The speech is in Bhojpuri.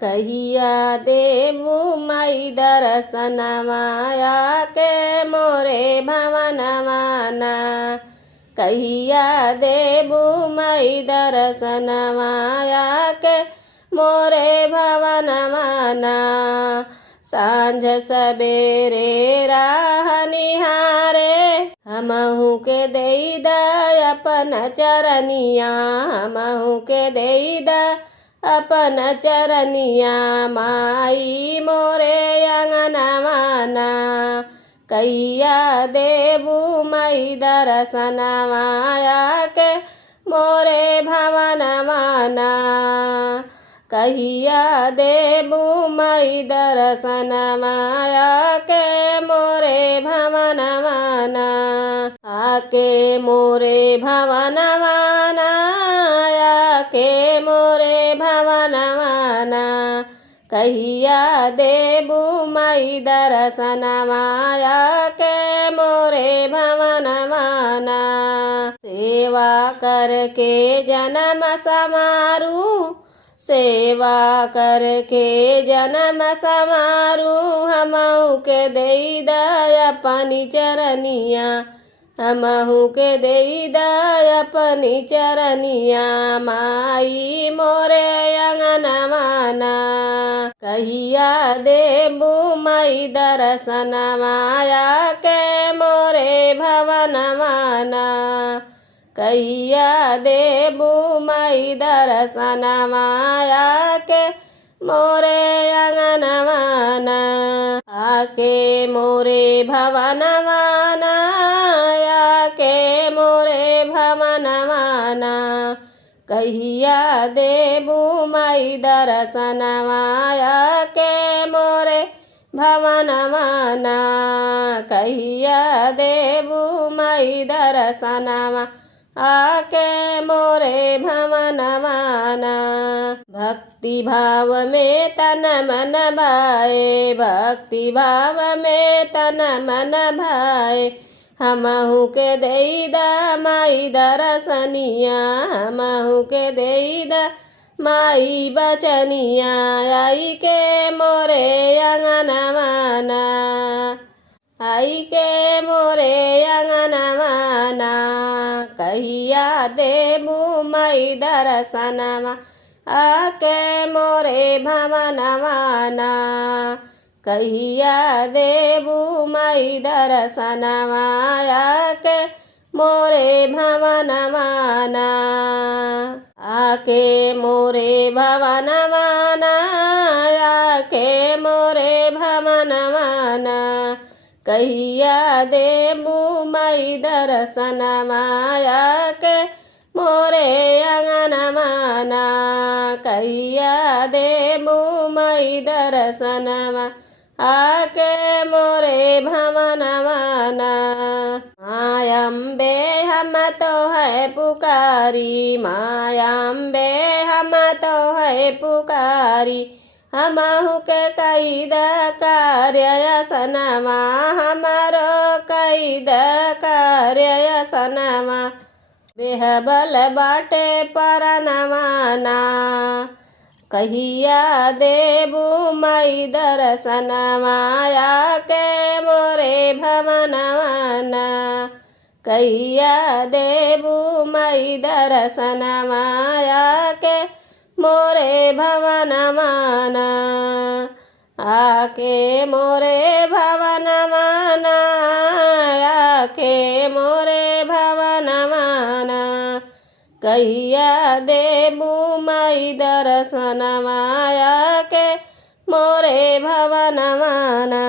कहिया देबू माई दर्शन माया के मोरे भवन माना। कहिया देबू माई दर्शन माया के मोरे भवन माना। सांझ सबेरे राह निहारे हमहू के देई द अपन चरनिया। हमहू के देई द अपन चरनिया माई मोरे अंगना माना। कहिया देबू माई दर्शन माया के मोरे भवन माना। कहिया देबू माई दर्शन माया के मोरे भवन माना। आके मोरे भवन माना। आके मोरे भवन माना। कहिया देबू माई दर्शन माया के मोरे भवन माना। सेवा करके जन्म समारू। सेवा करके जन्म समारू हमहू के देई द अपनी चरनिया। हमहू के देई द अपनी चरनिया माई मोरे अंगना माना। कहिया देबू माई दर्शन माया के मोरे भवन माना। कहिया देबू माई दर्शन माया के मोरे अंगना माना। आके मोरे भवन माना। आके मोरे भवन माना। कहिया देबू माई दर्शन माया के मोरे भवन माना। कहिया देबू माई दर्शन आके मोरे भवन माना। भक्ति भाव में तन मन भाए। भक्ति भाव में तन मन भाए। हमहू के देई द माई दर्शनिया। हमहू के देई द माई बचनिया। आई के मोरे अंगना माना। आई के मोरे अंगना माना। कहिया देबू माई दर्शन आके मोरे भवन माना। कहिया देबू माई दर्शन माया के मोरे भवन माना। आके मोरे भवन माना। आके मोरे भवन माना। कहिया देबू माई दर्शन माया के मोरे अंगना माना। कहिया देबू माई दर्शन आके मोरे भवन माना। मायम्बे हम तो है पुकारी। मायम्बे हम तो है पुकारी। हमहू के कई द कार्य सनमा। हमारो कई द कार्य सनमा। बेहबल बाटे परन माना। कहिया देबू माई दर्शन माया के मोरे भवन माना। कहिया देबू माई दर्शन माया के मोरे भवन माना। आके मोरे भवन माना। आके मोरे भवन माना। कहिया देबू माई दर्शन माया के मोरे भवन माना।